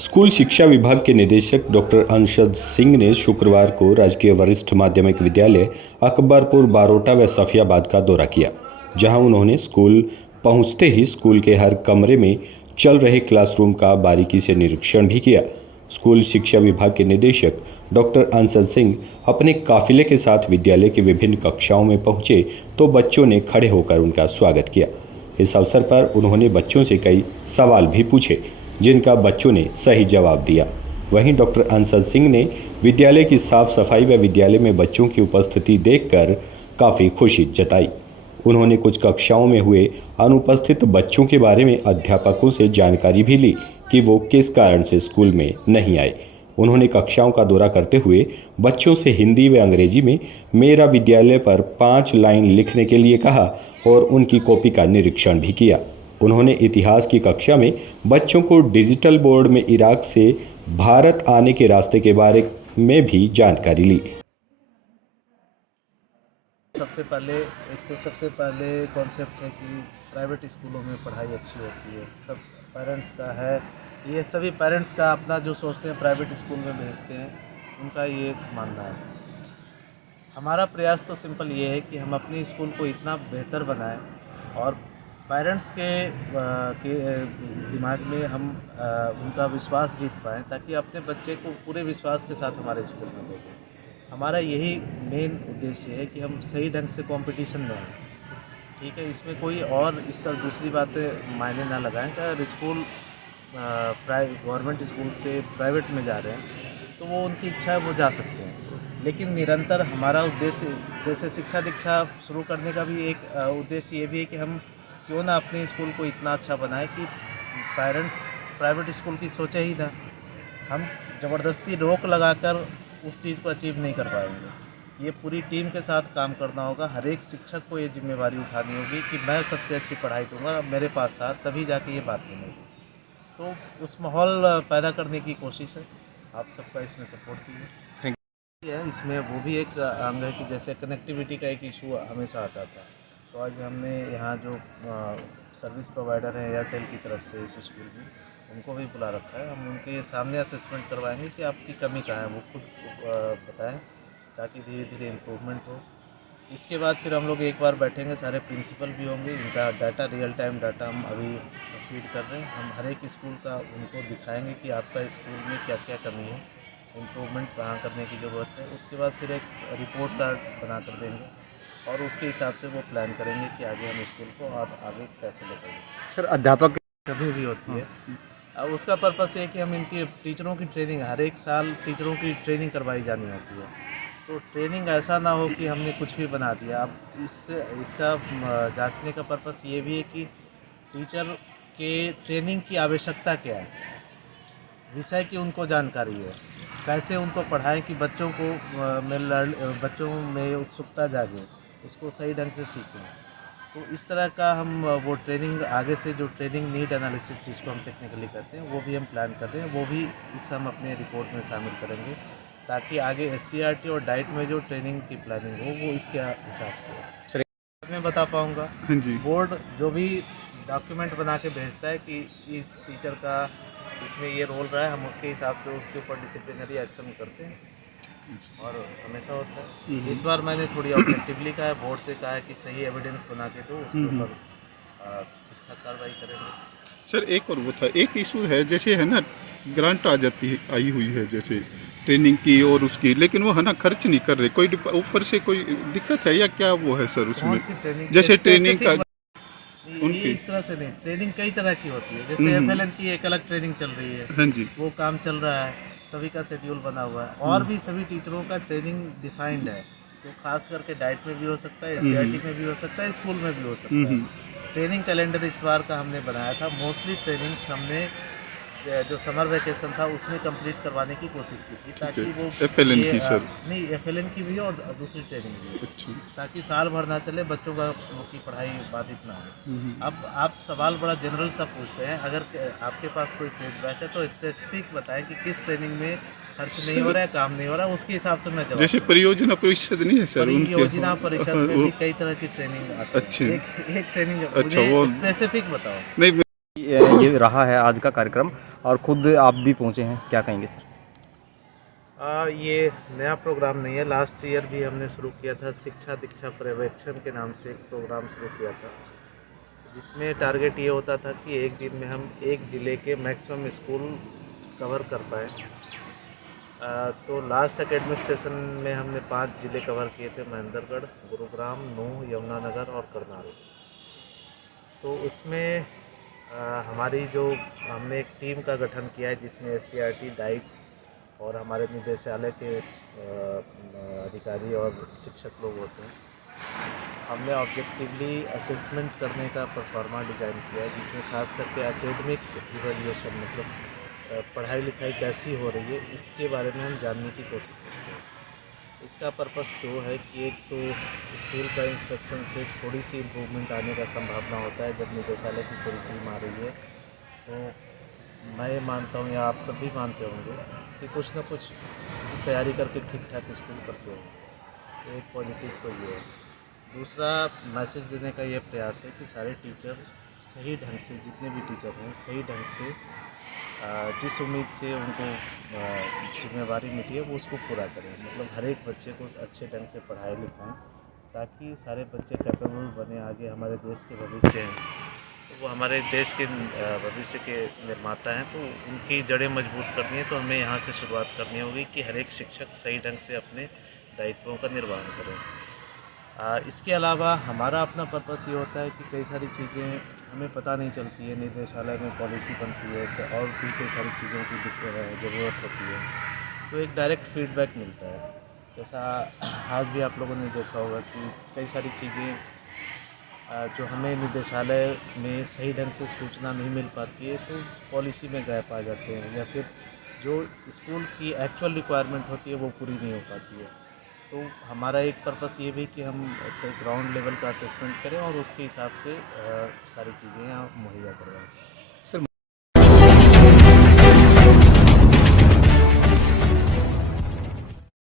School शिक्षा विभाग के निदेशक डॉक्टर अंशद सिंह ने शुक्रवार को राजकीय वरिष्ठ माध्यमिक विद्यालय अकबरपुर बारोटा व सफियाबाद का दौरा किया, जहां उन्होंने स्कूल पहुंचते ही स्कूल के हर कमरे में चल रहे क्लासरूम का बारीकी से निरीक्षण भी किया। स्कूल शिक्षा विभाग के निदेशक डॉक्टर अंशद सिंह अपने काफिले के साथ विद्यालय की विभिन्न कक्षाओं में पहुंचे तो बच्चों ने खड़े होकर उनका स्वागत किया। इस अवसर पर उन्होंने बच्चों से कई सवाल भी पूछे, जिनका बच्चों ने सही जवाब दिया। वहीं डॉक्टर अंशद सिंह ने विद्यालय की साफ सफाई व विद्यालय में बच्चों की उपस्थिति देखकर काफ़ी खुशी जताई। उन्होंने कुछ कक्षाओं में हुए अनुपस्थित बच्चों के बारे में अध्यापकों से जानकारी भी ली कि वो किस कारण से स्कूल में नहीं आए। उन्होंने कक्षाओं का दौरा करते हुए बच्चों से हिंदी व अंग्रेजी में मेरा विद्यालय पर 5 लाइन लिखने के लिए कहा और उनकी कॉपी का निरीक्षण भी किया। उन्होंने इतिहास की कक्षा में बच्चों को डिजिटल बोर्ड में इराक से भारत आने के रास्ते के बारे में भी जानकारी ली। सबसे पहले कॉन्सेप्ट है कि प्राइवेट स्कूलों में पढ़ाई अच्छी होती है, सब पेरेंट्स का है। ये सभी पेरेंट्स का अपना जो सोचते हैं प्राइवेट स्कूल में भेजते हैं, उनका ये मानना है। हमारा प्रयास तो सिंपल ये है कि हम अपने स्कूल को इतना बेहतर बनाएं और पेरेंट्स के दिमाग में हम उनका विश्वास जीत पाएँ, ताकि अपने बच्चे को पूरे विश्वास के साथ हमारे स्कूल में भेजें। हमारा यही मेन उद्देश्य है कि हम सही ढंग से कंपटीशन में आएँ। ठीक है, इसमें कोई और इस तरह दूसरी बातें मायने ना लगाएं कि अगर स्कूल गवर्नमेंट स्कूल से प्राइवेट में जा रहे हैं तो वो उनकी इच्छा है, वो जा सकते हैं। लेकिन निरंतर हमारा उद्देश्य, जैसे शिक्षा दीक्षा शुरू करने का भी एक उद्देश्य ये भी है कि हम क्यों ना अपने स्कूल को इतना अच्छा बनाए कि पेरेंट्स प्राइवेट स्कूल की सोचे ही ना। हम ज़बरदस्ती रोक लगाकर उस चीज़ को अचीव नहीं कर पाएंगे। ये पूरी टीम के साथ काम करना होगा। हर एक शिक्षक को ये जिम्मेवारी उठानी होगी कि मैं सबसे अच्छी पढ़ाई दूंगा मेरे पास साथ, तभी जाके ये बात बनेगी। तो उस माहौल पैदा करने की कोशिश है। आप सबका इसमें सपोर्ट चाहिए। है इसमें वो भी एक अंग है कि जैसे कनेक्टिविटी का एक इशू हमेशा आता था, तो आज हमने यहाँ जो सर्विस प्रोवाइडर हैं एयरटेल की तरफ से इस स्कूल में, उनको भी बुला रखा है। हम उनके सामने असेसमेंट करवाएंगे कि आपकी कमी कहाँ है, वो खुद बताएं, ताकि धीरे धीरे इम्प्रूवमेंट हो। इसके बाद फिर हम लोग एक बार बैठेंगे, सारे प्रिंसिपल भी होंगे, इनका डाटा रियल टाइम डाटा हम अभी फीड कर रहे हैं। हम हर एक स्कूल का उनको दिखाएंगे कि आपका स्कूल में क्या क्या कमी है, इम्प्रूवमेंट कहाँ करने की ज़रूरत है। उसके बाद फिर एक रिपोर्ट कार्ड बना कर देंगे और उसके हिसाब से वो प्लान करेंगे कि आगे हम स्कूल को और आगे कैसे ले पाएंगे। सर, अध्यापक कभी भी होती है। अब उसका पर्पस है कि हम इनकी टीचरों की ट्रेनिंग, हर एक साल टीचरों की ट्रेनिंग करवाई जानी होती है। तो ट्रेनिंग ऐसा ना हो कि हमने कुछ भी बना दिया। अब इसका जांचने का पर्पस ये भी है कि टीचर के ट्रेनिंग की आवश्यकता क्या है, विषय की उनको जानकारी है, कैसे उनको पढ़ाएं कि बच्चों में उत्सुकता जागे, उसको सही ढंग से सीखें। तो इस तरह का हम वो ट्रेनिंग आगे से, जो ट्रेनिंग नीड एनालिसिस जिसको हम टेक्निकली कहते हैं, वो भी हम प्लान कर रहे हैं। वो भी इस हम अपने रिपोर्ट में शामिल करेंगे, ताकि आगे SCRT और डाइट में जो ट्रेनिंग की प्लानिंग हो वो इसके हिसाब से हो। सर, मैं बता पाऊँगा। हाँ जी। बोर्ड जो भी डॉक्यूमेंट बना के भेजता है कि इस टीचर का इसमें ये रोल रहा है, हम उसके हिसाब से उसके ऊपर डिसिप्लिनरी एक्शन करते हैं और हमेशा होता है। इस बार मैंने थोड़ी ऑब्जेक्टिवली कहा है, बोर्ड से कहा है कि सही एविडेंस बना के दो, उसके ऊपर ठीक ठाक कार्रवाई करेंगे। सर, एक और वो था, एक इशू है जैसे है ना, ग्रांट आ जाती है, आई हुई है जैसे ट्रेनिंग की और उसकी, लेकिन वो है ना खर्च नहीं कर रहे, कोई ऊपर से कोई दिक्कत है या क्या वो है सर उसमें? जैसे ट्रेनिंग का ये इस तरह से नहीं, ट्रेनिंग कई तरह की होती है। जैसे FLN की एक अलग ट्रेनिंग चल रही है, हाँ जी, वो काम चल रहा है, सभी का शेड्यूल बना हुआ है और भी सभी टीचरों का ट्रेनिंग डिफाइंड है। तो खास करके डाइट में भी हो सकता है, SCRT में भी हो सकता है, स्कूल में भी हो सकता है। ट्रेनिंग कैलेंडर इस बार का हमने बनाया था। मोस्टली ट्रेनिंग्स हमने जो समर वेकेशन था उसमें कंप्लीट करवाने की कोशिश की थी, ताकि वो FLN की सर नहीं, FLN की भी और दूसरी ट्रेनिंग भी, अच्छा, ताकि साल भर ना चले, बच्चों की पढ़ाई बाधित ना हो। अब आप सवाल बड़ा जनरल सा पूछ रहे हैं, अगर आपके पास कोई फीडबैक है तो स्पेसिफिक बताएं कि किस ट्रेनिंग में खर्च नहीं हो रहा है, काम नहीं हो रहा है, उसके हिसाब से मैं जवाब। जैसे परियोजना परिषद नहीं है सर उनके? परियोजना परिषद में भी कई तरह की ट्रेनिंग आती है। अच्छी, एक ट्रेनिंग अच्छा, वो स्पेसिफिक बताओ। नहीं ये रहा है आज का कार्यक्रम और खुद आप भी पहुँचे हैं, क्या कहेंगे सर? ये नया प्रोग्राम नहीं है। लास्ट ईयर भी हमने शुरू किया था, शिक्षा दीक्षा पर्यवेक्षण के नाम से एक प्रोग्राम शुरू किया था, जिसमें टारगेट ये होता था कि एक दिन में हम एक ज़िले के मैक्सिमम स्कूल कवर कर पाए। तो लास्ट एकेडमिक सेशन में हमने 5 ज़िले कवर किए थे: महेंद्रगढ़, गुरुग्राम, नूंह, यमुनानगर और करनाल। तो उसमें हमारी जो हमने एक टीम का गठन किया है, जिसमें SCRT, डाइट और हमारे निदेशालय के अधिकारी और शिक्षक लोग होते हैं। हमने ऑब्जेक्टिवली असेसमेंट करने का परफॉर्मा डिज़ाइन किया है, जिसमें खास करके एकेडमिक इवैल्यूएशन, मतलब पढ़ाई लिखाई कैसी हो रही है, इसके बारे में हम जानने की कोशिश करते हैं। इसका पर्पस तो है कि एक तो स्कूल का इंस्पेक्शन से थोड़ी सी इम्प्रूवमेंट आने का संभावना होता है जब निदेशालय की पूरी टीम आ रही है। तो मैं मानता हूँ, या आप सभी मानते होंगे, कि कुछ ना कुछ तैयारी करके ठीक ठाक स्कूल करते होंगे। तो एक पॉजिटिव तो ये है। दूसरा मैसेज देने का ये प्रयास है कि सारे टीचर सही ढंग से, जितने भी टीचर हैं, सही ढंग से जिस उम्मीद से उनको जिम्मेवारी मिली है वो उसको पूरा करें। मतलब हर एक बच्चे को अच्छे ढंग से पढ़ाएं लिखाएं, ताकि सारे बच्चे कैपेबल बने, आगे हमारे देश के भविष्य हैं, तो वो हमारे देश के भविष्य के निर्माता हैं। तो उनकी जड़ें मजबूत करनी है, तो हमें यहाँ से शुरुआत करनी होगी कि हर एक शिक्षक सही ढंग से अपने दायित्वों का निर्वहन करें। इसके अलावा हमारा अपना पर्पस ये होता है कि कई सारी चीज़ें हमें पता नहीं चलती है, निदेशालय में पॉलिसी बनती है तो और भी कई सारी चीज़ों की ज़रूरत होती है, तो एक डायरेक्ट फीडबैक मिलता है। जैसा आज भी आप लोगों ने देखा होगा कि कई सारी चीज़ें जो हमें निदेशालय में सही ढंग से सूचना नहीं मिल पाती है, तो पॉलिसी में गैप आ जाते हैं, या फिर जो स्कूल की एक्चुअल रिक्वायरमेंट होती है वो पूरी नहीं हो पाती है। तो हमारा एक पर्पस ये भी कि हम ऐसे ग्राउंड लेवल का असेसमेंट करें और उसके हिसाब से सारी चीज़ें यहाँ मुहैया करवाएं।